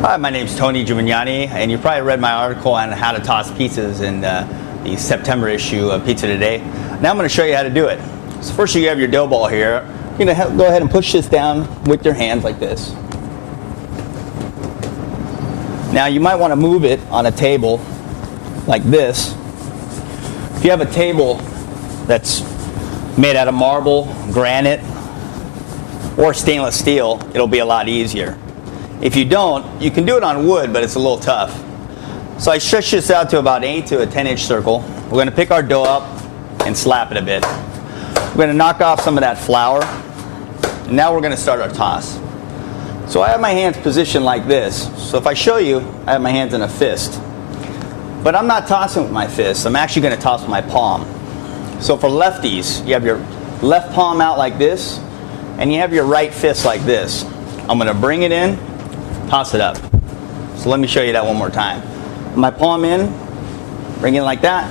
Hi, my name's Tony Gimignani, and you probably read my article on how to toss pizzas in the September issue of Pizza Today. Now I'm going to show you how to do it. So first you have your dough ball here. You're going to go ahead and push this down with your hands like this. Now you might want to move it on a table like this. If you have a table that's made out of marble, granite, or stainless steel, it'll be a lot easier. If you don't, you can do it on wood, but it's a little tough. So I stretch this out to about 8 to a 10-inch circle. We're going to pick our dough up and slap it a bit. We're going to knock off some of that flour. And now we're going to start our toss. So I have my hands positioned like this. So if I show you, I have my hands in a fist. But I'm not tossing with my fist. I'm actually going to toss with my palm. So for lefties, you have your left palm out like this, and you have your right fist like this. I'm going to bring it in, toss it up. So let me show you that one more time. My palm in, bring it like that,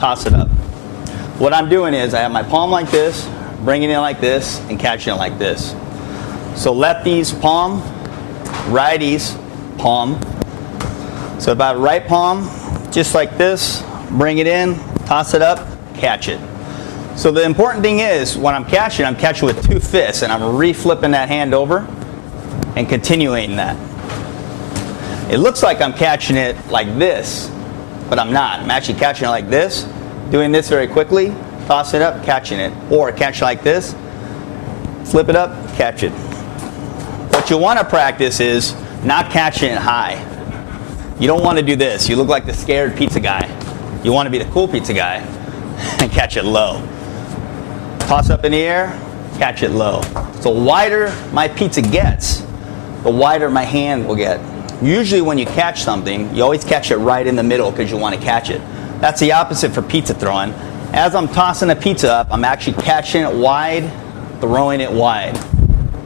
toss it up. What I'm doing is I have my palm like this, bring it in like this, and catching it like this. So lefties, palm, righties, palm. So about right palm, just like this, bring it in, toss it up, catch it. So the important thing is, when I'm catching with two fists, and I'm re-flipping that hand over and continuing that. It looks like I'm catching it like this, but I'm not. I'm actually catching it like this, doing this very quickly, toss it up, catching it. Or catch it like this, flip it up, catch it. What you want to practice is not catching it high. You don't want to do this. You look like the scared pizza guy. You want to be the cool pizza guy and catch it low. Toss up in the air, catch it low. So the wider my pizza gets, the wider my hand will get. Usually when you catch something, you always catch it right in the middle because you want to catch it. That's the opposite for pizza throwing. As I'm tossing a pizza up, I'm actually catching it wide, throwing it wide.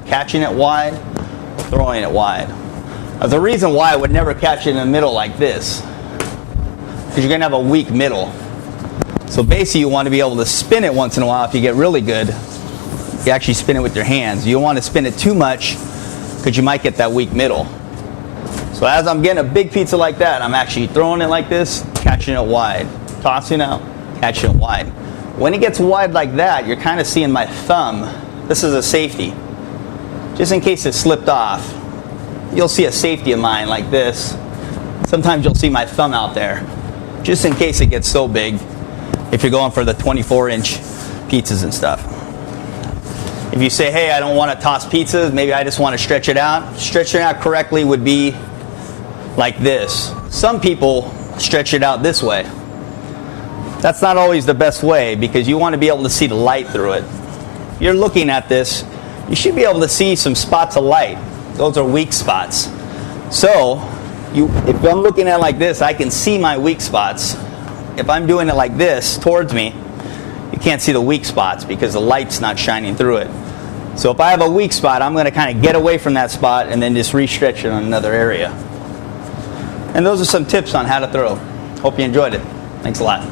Catching it wide, throwing it wide. There's a reason why I would never catch it in the middle like this, because you're going to have a weak middle. So basically you want to be able to spin it once in a while. If you get really good, you actually spin it with your hands. You don't want to spin it too much because you might get that weak middle. So as I'm getting a big pizza like that, I'm actually throwing it like this, catching it wide, tossing out, catching it wide. When it gets wide like that, you're kind of seeing my thumb. This is a safety. Just in case it slipped off, you'll see a safety of mine like this. Sometimes you'll see my thumb out there, just in case it gets so big, if you're going for the 24-inch pizzas and stuff. If you say, hey, I don't want to toss pizzas, maybe I just want to stretch it out. Stretching it out correctly would be like this. Some people stretch it out this way. That's not always the best way because you want to be able to see the light through it. If you're looking at this, you should be able to see some spots of light. Those are weak spots. So if I'm looking at it like this, I can see my weak spots. If I'm doing it like this towards me, you can't see the weak spots because the light's not shining through it. So if I have a weak spot, I'm going to kind of get away from that spot and then just re-stretch it on another area. And those are some tips on how to throw. Hope you enjoyed it. Thanks a lot.